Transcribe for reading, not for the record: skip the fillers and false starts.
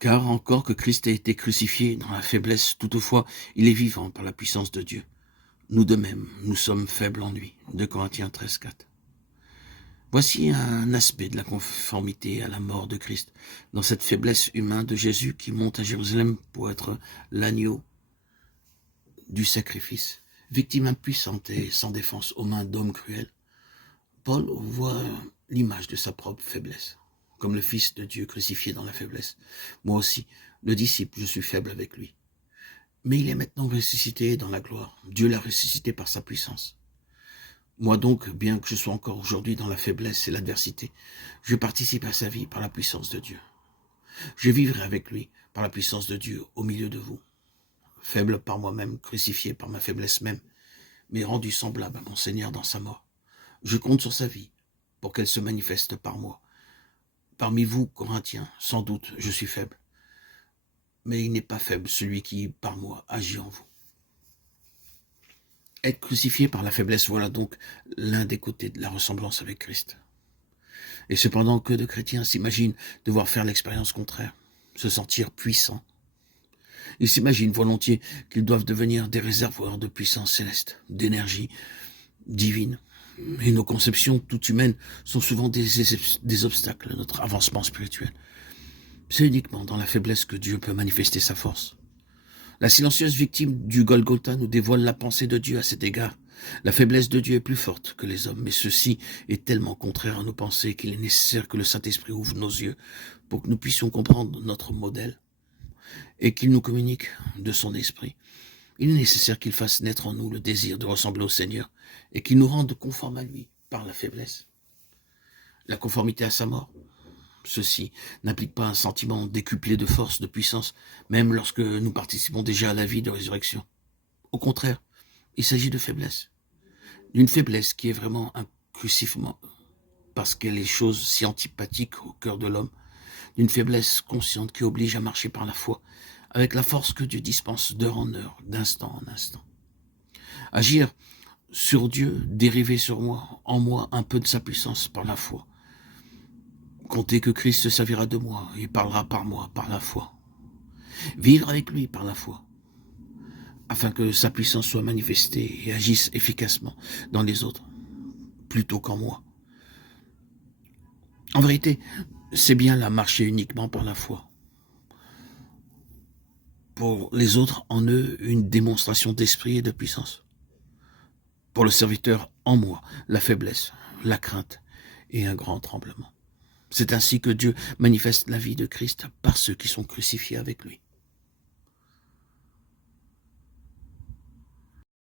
Car encore que Christ ait été crucifié dans la faiblesse, toutefois, il est vivant par la puissance de Dieu. Nous de même, nous sommes faibles en lui. 2 Corinthiens 13,4. Voici un aspect de la conformité à la mort de Christ, dans cette faiblesse humaine de Jésus qui monte à Jérusalem pour être l'agneau du sacrifice, victime impuissante et sans défense aux mains d'hommes cruels. Paul voit l'image de sa propre faiblesse, comme le Fils de Dieu crucifié dans la faiblesse. Moi aussi, le disciple, je suis faible avec lui. Mais il est maintenant ressuscité dans la gloire. Dieu l'a ressuscité par sa puissance. Moi donc, bien que je sois encore aujourd'hui dans la faiblesse et l'adversité, je participe à sa vie par la puissance de Dieu. Je vivrai avec lui par la puissance de Dieu au milieu de vous. Faible par moi-même, crucifié par ma faiblesse même, mais rendu semblable à mon Seigneur dans sa mort. Je compte sur sa vie pour qu'elle se manifeste par moi. Parmi vous, Corinthiens, sans doute je suis faible, mais il n'est pas faible celui qui, par moi, agit en vous. Être crucifié par la faiblesse, voilà donc l'un des côtés de la ressemblance avec Christ. Et cependant, que de chrétiens s'imaginent devoir faire l'expérience contraire, se sentir puissants. Ils s'imaginent volontiers qu'ils doivent devenir des réservoirs de puissance céleste, d'énergie divine. Et nos conceptions toutes humaines sont souvent des obstacles à notre avancement spirituel. C'est uniquement dans la faiblesse que Dieu peut manifester sa force. La silencieuse victime du Golgotha nous dévoile la pensée de Dieu à cet égard. La faiblesse de Dieu est plus forte que les hommes, mais ceci est tellement contraire à nos pensées qu'il est nécessaire que le Saint-Esprit ouvre nos yeux pour que nous puissions comprendre notre modèle et qu'il nous communique de son esprit. Il est nécessaire qu'il fasse naître en nous le désir de ressembler au Seigneur et qu'il nous rende conformes à lui par la faiblesse. La conformité à sa mort. Ceci n'implique pas un sentiment décuplé de force, de puissance, même lorsque nous participons déjà à la vie de résurrection. Au contraire, il s'agit de faiblesse. D'une faiblesse qui est vraiment un crucifiement, parce qu'elle est chose si antipathique au cœur de l'homme. D'une faiblesse consciente qui oblige à marcher par la foi, avec la force que Dieu dispense d'heure en heure, d'instant en instant. Agir sur Dieu, dériver sur moi, en moi un peu de sa puissance par la foi. Compter que Christ se servira de moi et parlera par moi, par la foi. Vivre avec lui par la foi, afin que sa puissance soit manifestée et agisse efficacement dans les autres, plutôt qu'en moi. En vérité, c'est bien là marcher uniquement par la foi. Pour les autres, en eux, une démonstration d'esprit et de puissance. Pour le serviteur, en moi, la faiblesse, la crainte et un grand tremblement. C'est ainsi que Dieu manifeste la vie de Christ par ceux qui sont crucifiés avec lui.